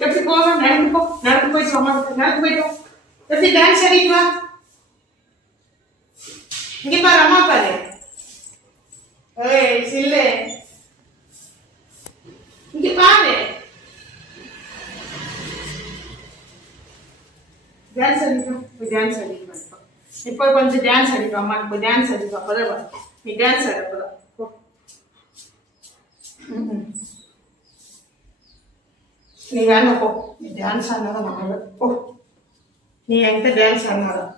எப்படி போவோம் நடந்து போ நடந்து போயிட்டு அம்மா நடந்து போயிட்டோம் எப்படி டான்ஸ் ஆடிட்டு வா இங்க பாரு அம்மா பாரு ஏய் சில்லு இங்க பாரு டான்ஸ் அடிக்கும் போய் டான்ஸ் அடிக்கும் இப்போ கொஞ்சம் டான்ஸ் அடிக்கும் அம்மா இப்போ டான்ஸ் அடிக்கும் அப்பதான் நீ டான்ஸ் ஆடப்பதான் போ ம்ம். நீ வேணாம் போ நீ டான்ஸ் ஆனாதான் நான் ஆடுவேன். போ நீ என்கிட்ட டான்ஸ் ஆனாதான்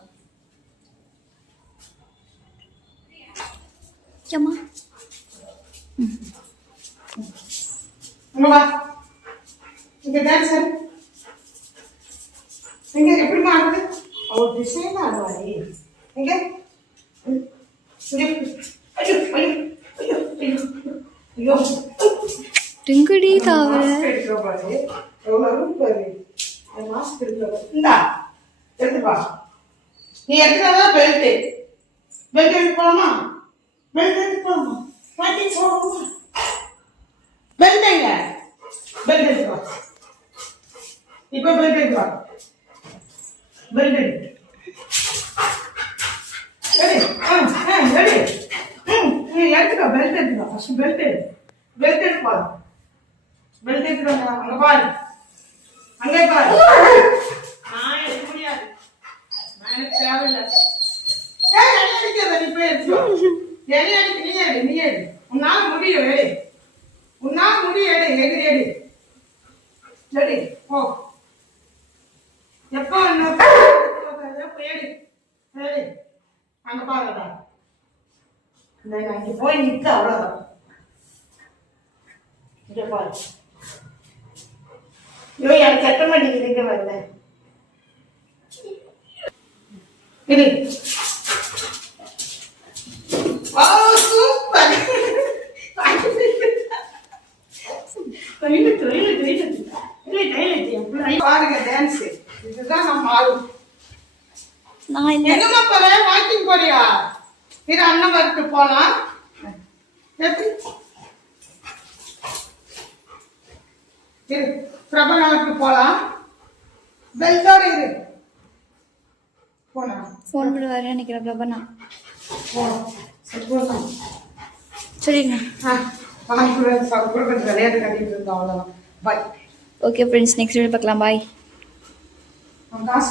ஏம்மா இங்க வா இங்க டான்ஸ் ஆடு இங்க எப்படிமா ஆடுது அவர் டிசைன் ஆடுவாரு இங்க ரிங்குடி தாவர. நீ எடுக்கிறதா பெல்ட் பெல்ட் எடுத்து போலாமா? பெல்ட் எடுத்து போலாமா? மாட்டி போலாமா? பெல்ட் எங்க? பெல்ட் எடுத்து வா. இப்ப பெல்ட் எடுத்து வா. பெல்ட் எடுத்து ரெடி எடுத்துக்கோ பெல்ட் எடுத்துக்கோ. ஃபர்ஸ்ட் பெல்ட் எடு. பெல்ட் எடுத்து எடுத்துக்கோ அங்க பாரு அங்கே பாரு நான் எடுக்க முடியாது நான் எனக்கு தேவையில்லை ஏய், என்னை அடிக்காத, நீ போய் எடுத்துக்கோ. என்னை அடிக்க, நீ எடு, நீ எடு. உன்னால முடியும், எடு. உன்னால முடியும், எடு, எடு, எடு. எடு, போ. எப்போ எடு, எடு. அங்க பாருடா. நான் இங்க போய் நிக்க அவ்வளவுதான் இங்க பாரு ஐயோ எனக்கு எட்ட மாட்டேங்குது இங்க வரல தொழில் பாருங்க டான்ஸ் இதுதான் நம்ம ஆளு நான் இல்லை எங்கம்மா போற வாக்கிங் போறியா? இரு அண்ணன் வரட்டு போலாம். எப்படி இரு பிரபலாவுக்கு போலாம். பெல்டோட இரு. போலாம். ஃபோன் பண்ணி வரேன் நினைக்கிறேன் பிரபனா போலாம். சரிங்க ஆ கொஞ்சம் விளையாட்டு கட்டிட்டு இருந்தோம் அவ்வளோதான் bye okay friends next video பார்க்கலாம். பாய் காசு